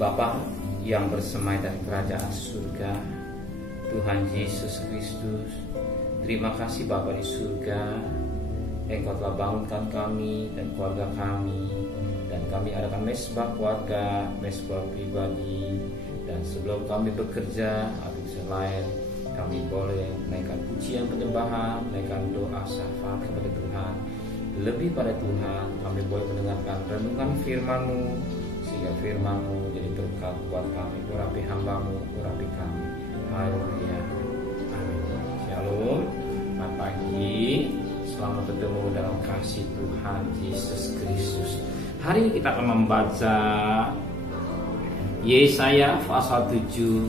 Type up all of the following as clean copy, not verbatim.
Bapa yang bersemai dari kerajaan surga, Tuhan Yesus Kristus, terima kasih Bapa di surga. Engkau telah bangunkan kami dan keluarga kami, dan kami adakan mesbah keluarga, mesbah pribadi. Dan sebelum kami bekerja atau selain, kami boleh menaikkan pujian penyembahan, menaikkan doa syafaat kepada Tuhan. Lebih pada Tuhan, kami boleh mendengarkan renungan firman-Mu, sehingga firman-Mu jadi berkat buat kami. Urapi hamba-Mu, urapi kami. Haleluya. Amin. Shalom. Selamat pagi. Selamat bertemu dalam kasih Tuhan Yesus Kristus. Hari ini kita akan membaca Yesaya pasal 7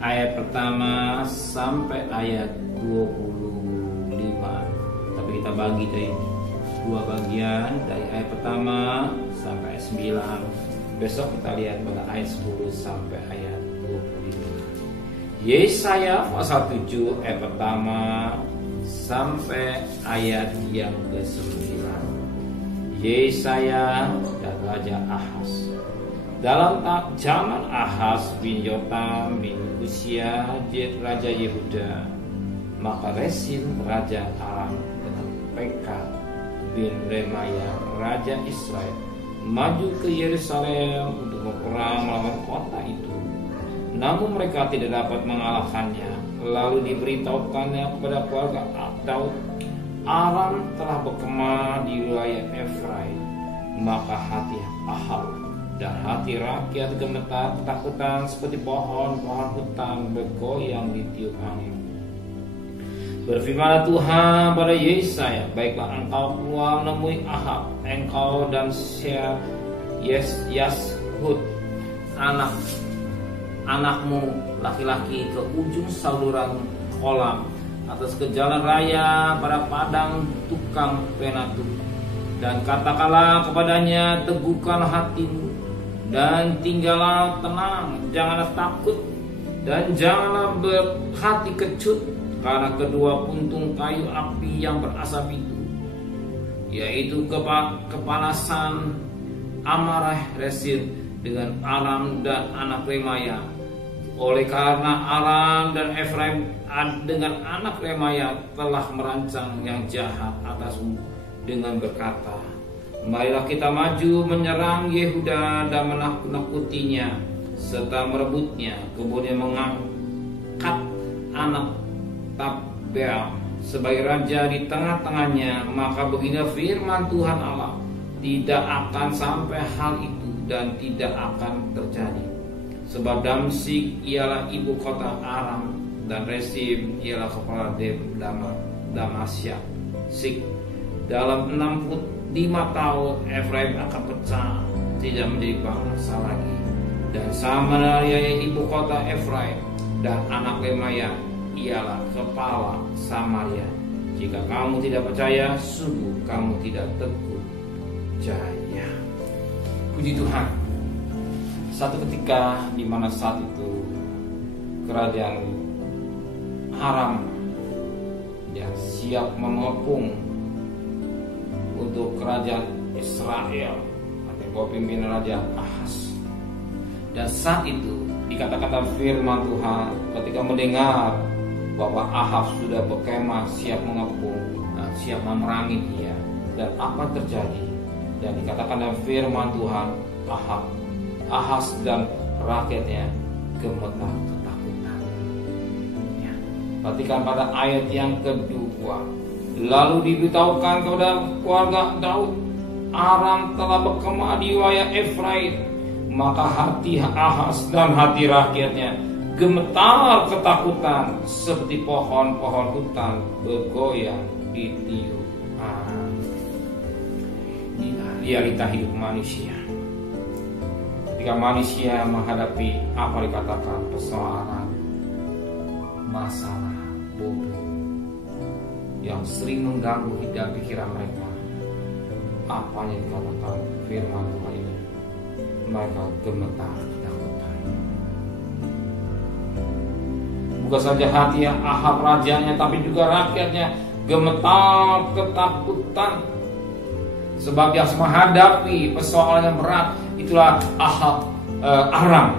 ayat pertama sampai ayat 25. Tapi kita bagi dari dua bagian, dari ayat pertama sampai ayat 9. Besok kita lihat pada ayat 10 sampai ayat 25. Yesaya pasal 7 ayat pertama sampai ayat yang ke-9. Yesaya dan Raja Ahaz. Dalam zaman Ahaz bin Yotam bin Usia Raja Yehuda, maka Resin Raja Aram dengan Pekah bin Remaya Raja Israel maju ke Yerusalem untuk berperang melawan kota itu. Namun mereka tidak dapat mengalahkannya. Lalu diberitahukannya kepada keluarga Daud, Aram telah berkemah di wilayah Efraim. Maka hati Ahab dan hati rakyat gemetar ketakutan seperti pohon-pohon hutan bergoyang di tiup angin. Berfirmanlah Tuhan pada Yesaya, baiklah engkau keluar menemui Ahab, engkau dan Yashud anakmu laki-laki ke ujung saluran kolam, atas ke jalan raya pada padang tukang penatu. Dan katakanlah kepadanya, teguhkan hatimu dan tinggallah tenang, janganlah takut dan janganlah berhati kecut, karena kedua puntung kayu api yang berasap itu, yaitu kepanasan amarah Resin dengan Aram dan anak Remaya. Oleh karena Aram dan Efraim dengan anak Remaya telah merancang yang jahat atasmu dengan berkata, marilah kita maju menyerang Yehuda dan menakut-nakutinya serta merebutnya. Kemudian mengangkat anak Tabel sebagai raja di tengah-tengahnya. Maka beginilah firman Tuhan Allah, tidak akan sampai hal itu dan tidak akan terjadi. Sebab Damsyik ialah ibu kota Aram, dan Resim ialah kepala Damasyak. Dalam 65 tahun Efraim akan pecah, tidak menjadi bangsa lagi. Dan Samaria ibu kota Efraim, dan anak Remaya ialah kepala Samaria. Jika kamu tidak percaya, sungguh kamu tidak teguh jaya. Puji Tuhan. Satu ketika di mana saat itu kerajaan Aram yang siap mengepung untuk kerajaan Israel atau pimpinan Raja Ahaz. Dan saat itu dikatakan firman Tuhan ketika mendengar bahwa Ahaz sudah berkemah siap mengepung dan siap memerangi dia, dan apa terjadi? Dan dikatakan dalam firman Tuhan, Ahaz dan rakyatnya gemetar ketakutan. Ya. Perhatikan pada ayat yang kedua. Lalu diberitahukan kepada keluarga Daud, Aram telah berkemah di wilayah Efraim. Maka hati Ahaz dan hati rakyatnya gemetar ketakutan seperti pohon-pohon hutan bergoyang di tiup angin. Inilah realita hidup manusia. Ketika manusia menghadapi apa dikatakan persoalan, masalah, beban yang sering mengganggu hidup pikiran mereka, apa yang dikatakan firman Tuhan ini, mereka gemetar ketakutan. Bukan saja hati Ahab rajanya, tapi juga rakyatnya gemetar ketakutan. Sebab yang menghadapi persoalan yang berat itulah Ahab Aram.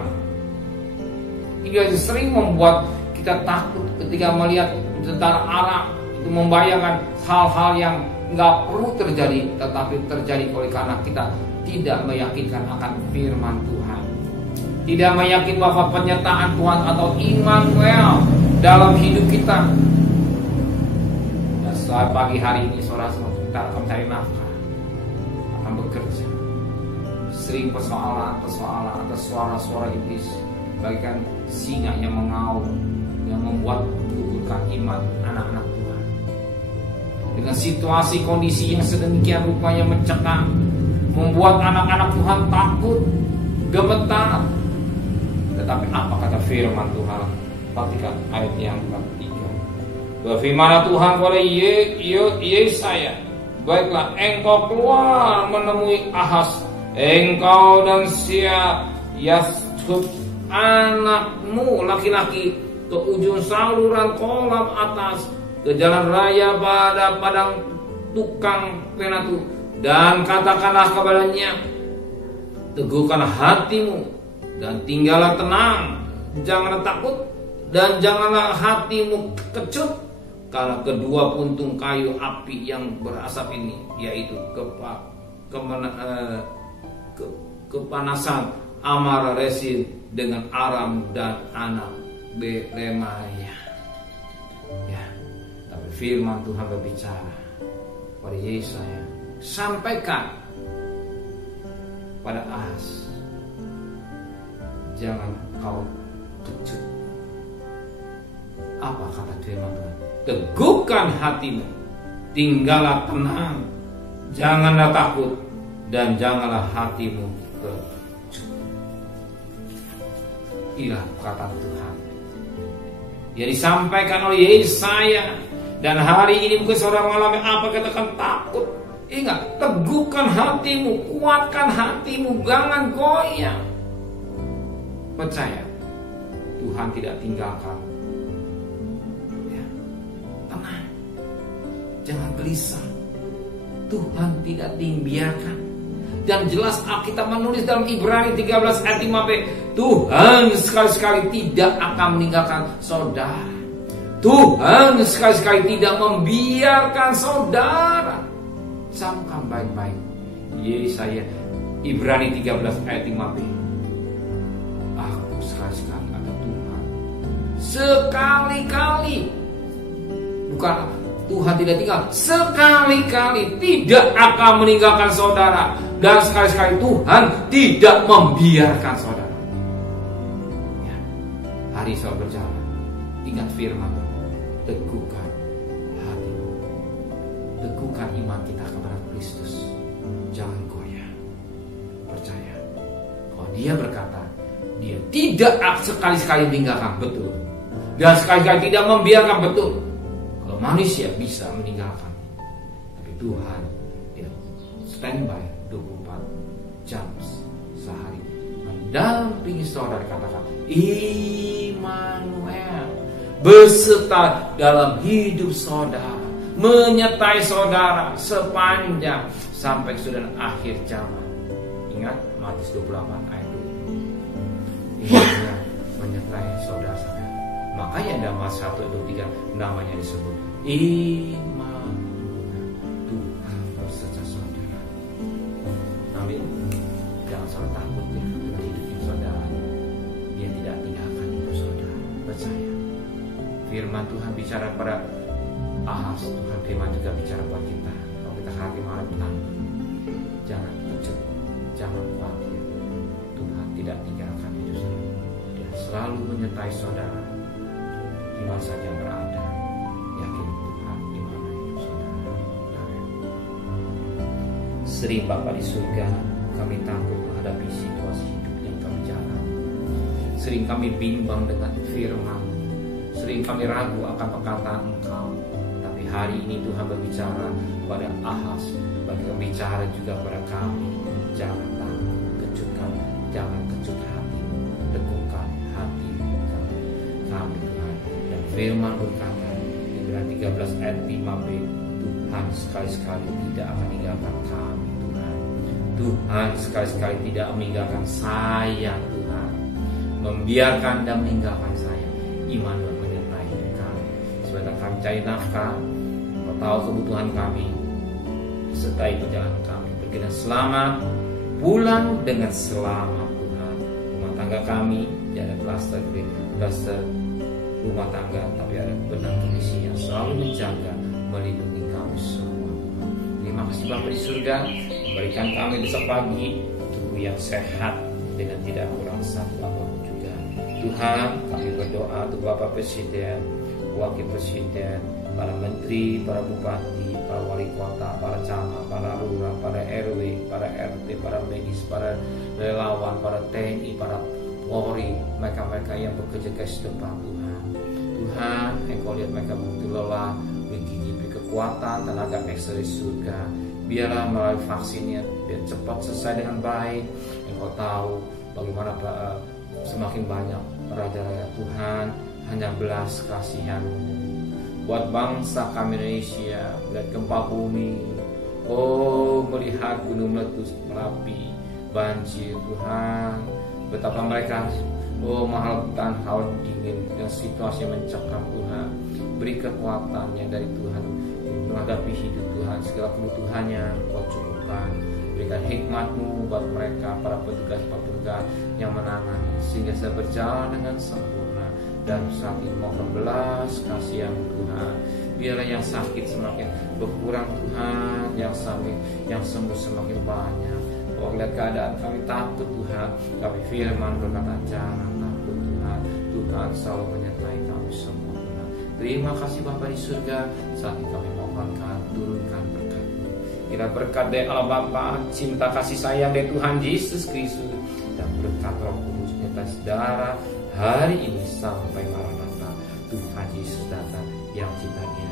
Ini sering membuat kita takut ketika melihat tentara Aram. Itu membayangkan hal-hal yang nggak perlu terjadi, tetapi terjadi oleh karena kita tidak meyakinkan akan firman Tuhan, tidak meyakin bahwa penyertaan Tuhan atau Immanuel dalam hidup kita. Dan saat pagi hari ini saudara-saudara, kita akan mencari nafkah, akan bekerja. Sering persoalan atau suara-suara iblis bagikan singa yang mengaum, yang membuat gugurkan iman anak-anak Tuhan. Dengan situasi kondisi yang sedemikian rupanya mencekam, membuat anak-anak Tuhan takut, gemetar. Tetapi apa kata firman Tuhan? Perhatikan ayat yang ketiga. Berfirman Tuhan kepada Yesaya, baiklah engkau keluar menemui Ahaz, engkau dan Yashub anakmu laki-laki ke ujung saluran kolam atas, ke jalan raya pada padang tukang penatu, dan katakanlah kepadanya, teguhkanlah hatimu dan tinggallah tenang, janganlah takut dan janganlah hatimu kecut, karena kedua puntung kayu api yang berasap ini, yaitu kepanasan amarah Resin dengan Aram dan anak Remaya. Ya, tapi firman Tuhan berbicara pada Yesaya, sampaikan pada Ahaz, jangan kau kecut. Apa kata firman Tuhan? Teguhkan hatimu, tinggallah tenang, janganlah takut dan janganlah hatimu kecut. Inilah perkataan Tuhan yang disampaikan oleh Yesaya. Dan hari ini mungkin saudara mengalami apa, katakan takut. Ingat, teguhkan hatimu, kuatkan hatimu, jangan goyang. Percaya, Tuhan tidak tinggalkan. Ya, tenang, jangan gelisah. Tuhan tidak dibiarkan. Dan jelas Alkitab menulis dalam Ibrani 13 ayat 5b, Tuhan sekali-sekali tidak akan meninggalkan saudara. Tuhan sekali-sekali tidak membiarkan saudara. Camkan baik-baik Yesaya Ibrani 13 ayat 5b. Aku sekali-sekali ada Tuhan. Sekali-kali. Bukan Tuhan tidak tinggal, sekali-kali tidak akan meninggalkan saudara. Dan sekali-sekali Tuhan tidak membiarkan saudara. Ya. Hari saudara berjalan, ingat firman, teguhkan hatimu, teguhkan iman kita kepada Kristus, jangan goyah. Percaya, kalau Dia berkata, Dia tidak sekali-sekali meninggalkan, betul. Dan sekali-kali tidak membiarkan, betul. Kalau manusia bisa meninggalkan, tapi Tuhan dia standby 24 jam sehari mendampingi saudara. Katakan Immanuel, beserta dalam hidup saudara, menyertai saudara sepanjang sampai sudah akhir zaman. Ingat Matius 28 ayat 2. Ingat, menyertai saudara-saudara. Makanya dalam Mazmur 1:3 namanya disebut Immanuel, Tuhan beserta saudara. Amin. Jangan salah takut ya dengan hidupnya saudara. Dia tidak tinggalkan hidup saudara. Percaya. Firman Tuhan bicara pada Ahaz, Tuhan firman juga bicara pada kita. Kalau kita hati malam tenang, jangan kecut, jangan khawatir. Tuhan tidak tinggalkan hidup saudara. Dia selalu menyertai saudara di mana saja berada. Yakin Tuhan di mana hidup saudara. Amin. Sering Bapa di surga, kami takut menghadapi situasi hidup yang kami jalani. Sering kami bimbang dengan firman, sering kami ragu akan perkataan Engkau. Tapi hari ini Tuhan berbicara pada Ahaz, berbicara juga pada kami. Jangan takut, kecutkan, jangan kecut hati, teguhkan hati kami Tuhan. Dan firman berkata di Ibrani 13 ayat 5b, Tuhan sekali-sekali tidak akan meninggalkan kami Tuhan. Tuhan sekali-sekali tidak meninggalkan saya Tuhan, membiarkan dan meninggalkan saya. Immanuel menyertai kami. Sebentar kami cari nafkah, Kau tahu kebutuhan kami, sertai perjalanan kami. Pergi dengan selamat, pulang dengan selamat Tuhan. Rumah tangga kami tidak ada kluster rumah tangga, tapi ada benang kondisi yang selalu menjaga, melindungi kami semua. Terima kasih Bapa di surga, memberikan kami besok pagi tubuh yang sehat dengan tidak kurang satu apapun juga. Tuhan, kami berdoa untuk Bapak Presiden, Wakil Presiden, para menteri, para bupati, para wali kota, para camat, para lurah, para RW, para RT, para medis, para relawan, para TNI, para Polri, mereka-mereka yang bekerja ke depan Tuhan. Tuhan, Engkau lihat mereka begitu lelah, begigi kekuatan, tenaga ekstra di surga. Biarlah melalui vaksinnya, biar cepat selesai dengan baik. Engkau tahu bagaimana semakin banyak raja-raja Tuhan, hanya belas kasihan buat bangsa kami Indonesia, melihat gempa bumi, melihat gunung meletus, Merapi, banjir Tuhan, betapa mereka mengharapkan hal dingin dan situasi yang mencekam Tuhan. Beri kekuatan yang dari Tuhan menghadapi hidup Tuhan, segala kebutuhannya Kau cukupkan. Berikan hikmat-Mu buat mereka, para petugas-petugas yang menangani, sehingga saya berjalan dengan sempurna. Dan saat ini mohon belas kasihan Tuhan, biarlah yang sakit semakin berkurang Tuhan, yang sembuh semakin banyak. Kalau lihat keadaan kami takut Tuhan, tapi firman berkata jangan takut Tuhan. Tuhan selalu menyertai kami semua Tuhan. Terima kasih Bapa di surga, saat ini kami mohonkan turunkan berkat-Mu. Kira berkat dari Allah Bapa, cinta kasih sayang dari Tuhan Yesus Kristus, dan berkat Roh Kudus nyata saudara hari ini sampai Maranatha. Tuhan Yesus datang yang cintanya.